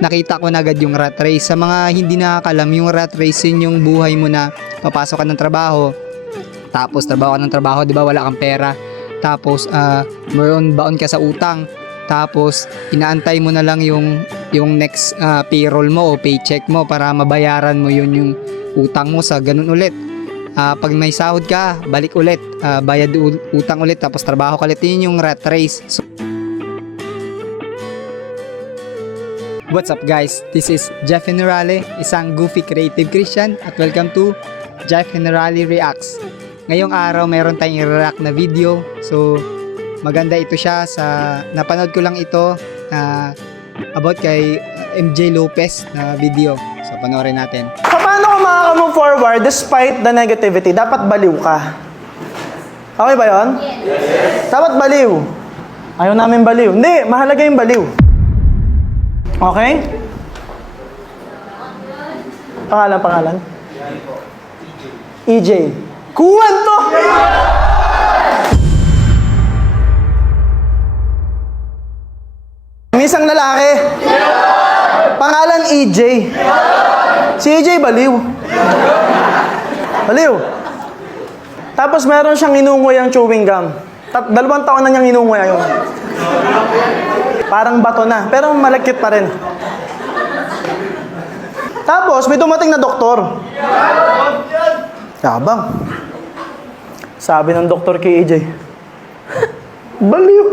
nakita ko na agad yung rat race. Sa mga hindi nakakalam, yung rat race yun yung buhay mo na papasok ka ng trabaho, tapos trabaho ka ng trabaho, di ba, wala kang pera, tapos baon ka sa utang, tapos inaantay mo na lang yung next payroll mo o paycheck mo para mabayaran mo yun yung utang mo sa ganun ulit. Pag may sahod ka, balik ulit, bayad utang ulit, tapos trabaho ka ulit. Yun yung rat race. So, what's up guys? This is Jeff Generale, isang goofy creative Christian, at welcome to Jeff Generale Reacts. Ngayong araw mayroon tayong i-react na video. So maganda ito siya, napanood ko lang ito about kay MJ Lopez na video. So panoorin natin. Paano ka makaka-move forward despite the negativity? Dapat baliw ka. Okay ba yun? Yes. Dapat baliw. Ayaw namin baliw. Hindi, mahalaga yung baliw. Okay? Pangalan? EJ. Kuwan to! May isang lalaki. Pangalan EJ. Si EJ baliw. Baliw. Tapos meron siyang inungoy ang chewing gum. 2 taon na niyang inungoy yun. Parang bato na, pero malakit pa rin. Tapos may dumating na doktor. Yabang. Sabi ng doktor kay EJ, baliw.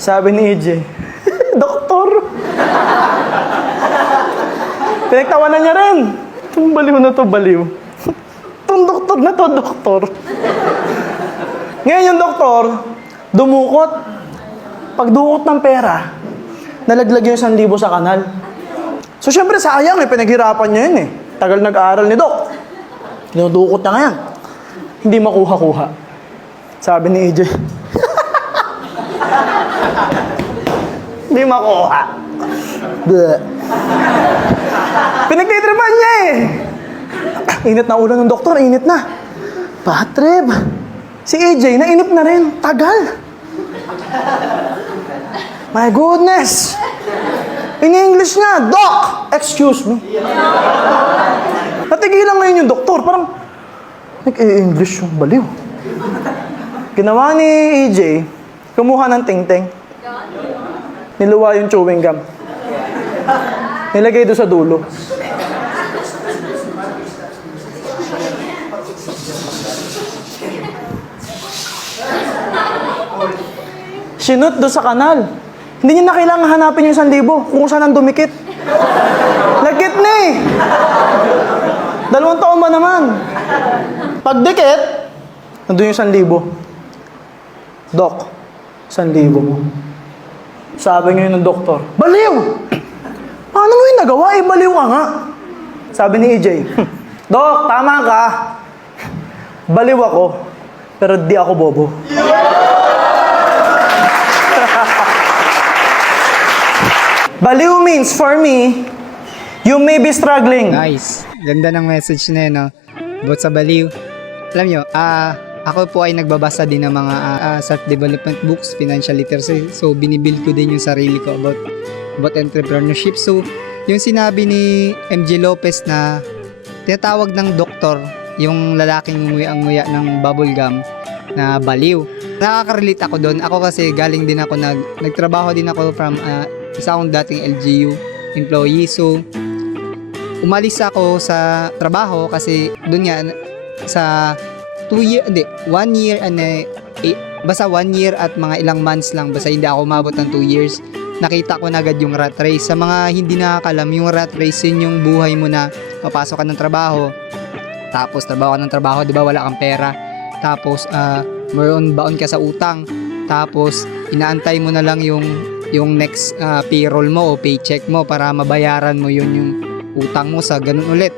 Sabi ni EJ, doktor. Pinagtawanan niya rin. Itong baliw na to, baliw. Itong doktor na to, doktor. Ngayon yung doktor, dumukot. Pagdukot ng pera, nalaglag yung 1,000 sa kanal. So syempre sayang pinaghirapan niya yun Tagal nag-aaral ni Doc. Dinudukot niya ngayon. Hindi makuha-kuha. Sabi ni EJ, hindi makuha. Bleh. Pinagtitripan niya Init na ulo ng doktor, init na. Bad trip. Si EJ, nainip na rin. Tagal. My goodness. In English na, Doc! Excuse me. Natigilan ngayon yung doktor. Parang, nag-English yung baliw. Ginawa ni EJ, kumuha ng tingting. Niluwa yung chewing gum. Nilagay doon sa dulo. Sinut doon sa kanal. Hindi niya na kailangan hanapin yung 1,000 kung saan ang dumikit. Lagkit na 2 taon ba naman? Pagdikit, nandun yung 1,000. Doc, 1,000 mo. Sabi ngayon ng doktor, baliw! Paano mo yung nagawa? Baliw ka nga. Sabi ni EJ, Doc, tama ka. Baliw ako, pero di ako bobo. Baliw means, for me, you may be struggling. Nice. Ganda ng message na yun, no? About sa baliw. Alam nyo, ako po ay nagbabasa din ng mga self-development books, financial literacy. So, binibuild ko din yung sarili ko about entrepreneurship. So, yung sinabi ni MJ Lopez na tinatawag ng doktor yung lalaking nguya ng bubble gum na baliw. Nakaka-relate ako doon. Ako kasi galing din ako, nagtrabaho din ako from isa akong dating LGU employee. So, umalis ako sa trabaho kasi doon nga sa 1 year basta 1 year at mga ilang months lang, basta hindi ako umabot ng 2 years. Nakita ko na agad yung rat race. Sa mga hindi nakakalam, yung rat race yun yung buhay mo na papasok ka ng trabaho, tapos trabaho ka ng trabaho, di ba, wala kang pera, tapos baon ka sa utang, tapos inaantay mo na lang yung next payroll mo o paycheck mo para mabayaran mo yun yung utang mo sa ganun ulit.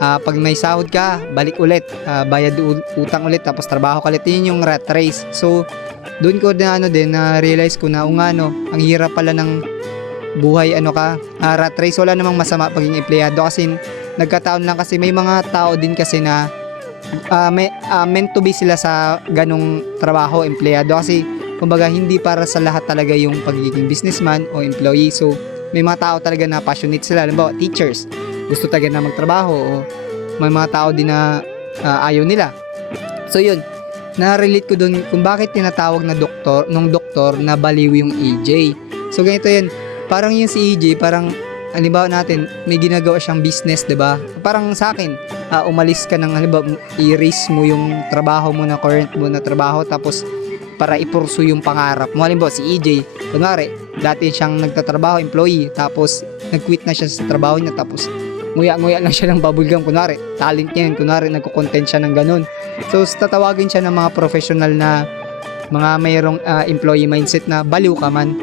Pag may sahod ka, balik ulit, bayad utang ulit, tapos trabaho ka ulit. Yun yung rat race. So doon ko na realize ko na ang hirap pala ng buhay. Rat race. Wala namang masama pagiging empleyado, kasi nagkataon lang kasi may mga tao din kasi na meant to be sila sa ganung trabaho, empleyado, kasi kumbaga hindi para sa lahat talaga yung pagiging businessman o employee. So may mga tao talaga na passionate sila. Halimbawa, teachers, gusto talaga na magtrabaho, o may mga tao din na ayaw nila. So yun, na-relate ko dun kung bakit tinatawag na doktor na baliw yung EJ. So ganito yun, parang yung si EJ, parang halimbawa natin, may ginagawa siyang business, 'di ba? Parang sa akin, umalis ka ng halimbawa, i-risk mo yung trabaho mo na current mo na trabaho, tapos para i-pursue yung pangarap mo. Halimbawa si EJ, kunwari, dati siyang nagtatrabaho, employee, tapos nag-quit na siya sa trabaho niya, tapos nguya-nguya lang siya ng bubblegum, kunwari, talent niya yun, kunwari, nagko-content siya ng ganun. So, tatawagin siya ng mga professional na mga mayroong employee mindset na baliw ka man.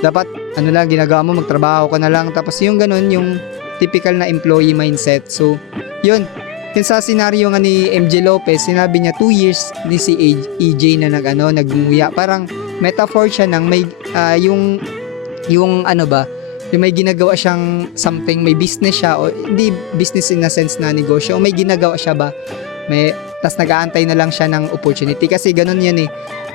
Dapat, ano lang, ginagawa mo, magtrabaho ka na lang. Tapos yung ganun, yung typical na employee mindset. So, yun. Yun sa senaryo nga ni MJ Lopez, sinabi niya 2 years ni si EJ na nagnguya. Parang metaphor siya ng may, yung ano ba, yung may ginagawa siyang something, may business siya, o hindi business in a sense na negosyo, o may ginagawa siya ba, tas nag-aantay na lang siya ng opportunity. Kasi ganun yan eh.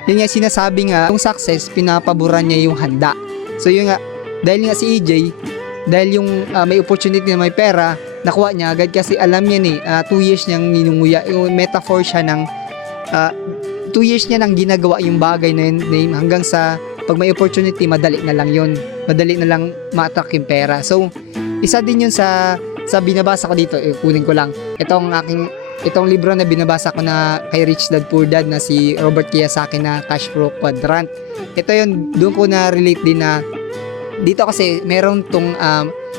Yun nga sinasabi nga, yung success, pinapaboran niya yung handa. So yun nga, dahil nga si EJ, dahil yung may opportunity na may pera, nakuha niya agad kasi alam niya ni 2 years niyang ninunguya. Yung metaphor siya ng 2 years niya nang ginagawa yung bagay na yun, hanggang sa pag may opportunity, madali na lang yun. Madali na lang ma-attract yung pera. So, isa din yun sa binabasa ko dito. Kunin ko lang. Itong libro na binabasa ko na kay Rich Dad Poor Dad na si Robert Kiyosaki na Cash Flow Quadrant. Ito yun, doon ko na-relate din na dito kasi meron tong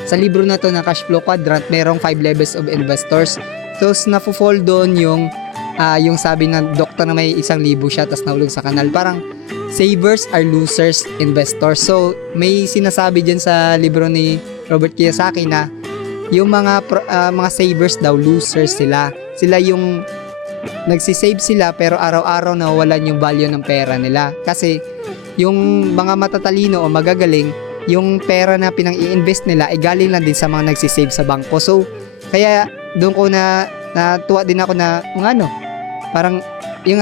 sa libro na to na Cash Flow Quadrant, merong 5 levels of investors. So, nafo-fall doon yung sabi ng doktor na may 1,000 siya tapos nahulog sa kanal. Parang savers are losers, investors. So, may sinasabi dyan sa libro ni Robert Kiyosaki na yung mga savers daw, losers sila. Sila yung nagsisave sila pero araw-araw nawawalan yung value ng pera nila. Kasi yung mga matatalino o magagaling, yung pera na pinang-i-invest nila ay galing lang din sa mga nagsisave sa bangko. So, kaya doon ko natuwa din ako na parang yung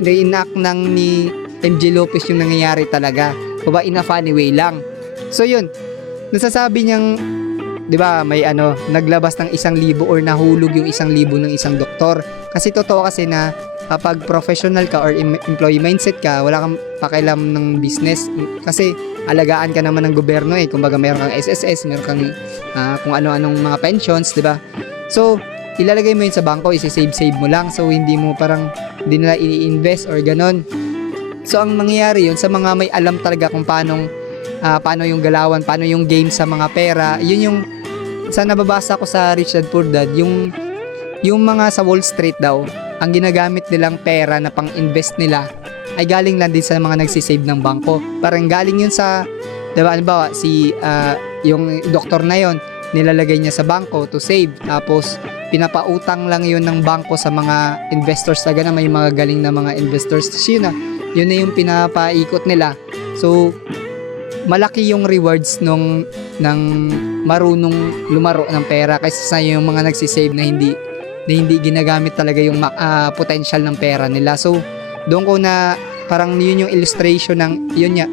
re-enact ng ni MJ Lopez yung nangyayari talaga. Kuba in a funny way lang. So yun, nasasabi niyang, di ba, may naglabas ng 1,000 or nahulog yung 1,000 ng isang doktor. Kasi totoo kasi na kapag professional ka or employee mindset ka, wala kang pakialam ng business. Kasi alagaan ka naman ng gobyerno eh. Kumbaga meron kang SSS, meron kang kung ano-anong mga pensions, di ba? So, ilalagay mo yun sa bangko, isi-save mo lang. So, hindi nila i-invest or ganon. So, ang mangyayari yun sa mga may alam talaga kung paano yung galawan, paano yung game sa mga pera. Yun yung sa nababasa ko sa Rich Dad Poor Dad, yung mga sa Wall Street daw, ang ginagamit nilang pera na pang-invest nila ay galing lang din sa mga nagsisave ng bangko. Parang galing yun sa, diba, halimbawa, yung doktor na yon nilalagay niya sa bangko to save. Tapos, pinapautang lang yun ng bangko sa mga investors. Talaga na may mga galing na mga investors. Yun na yung pinapaikot nila. So, malaki yung rewards ng marunong lumaro ng pera kaysa sa yung mga nagsisave na hindi ginagamit talaga yung potential ng pera nila. So, doon ko na parang yun yung illustration ng yun nga,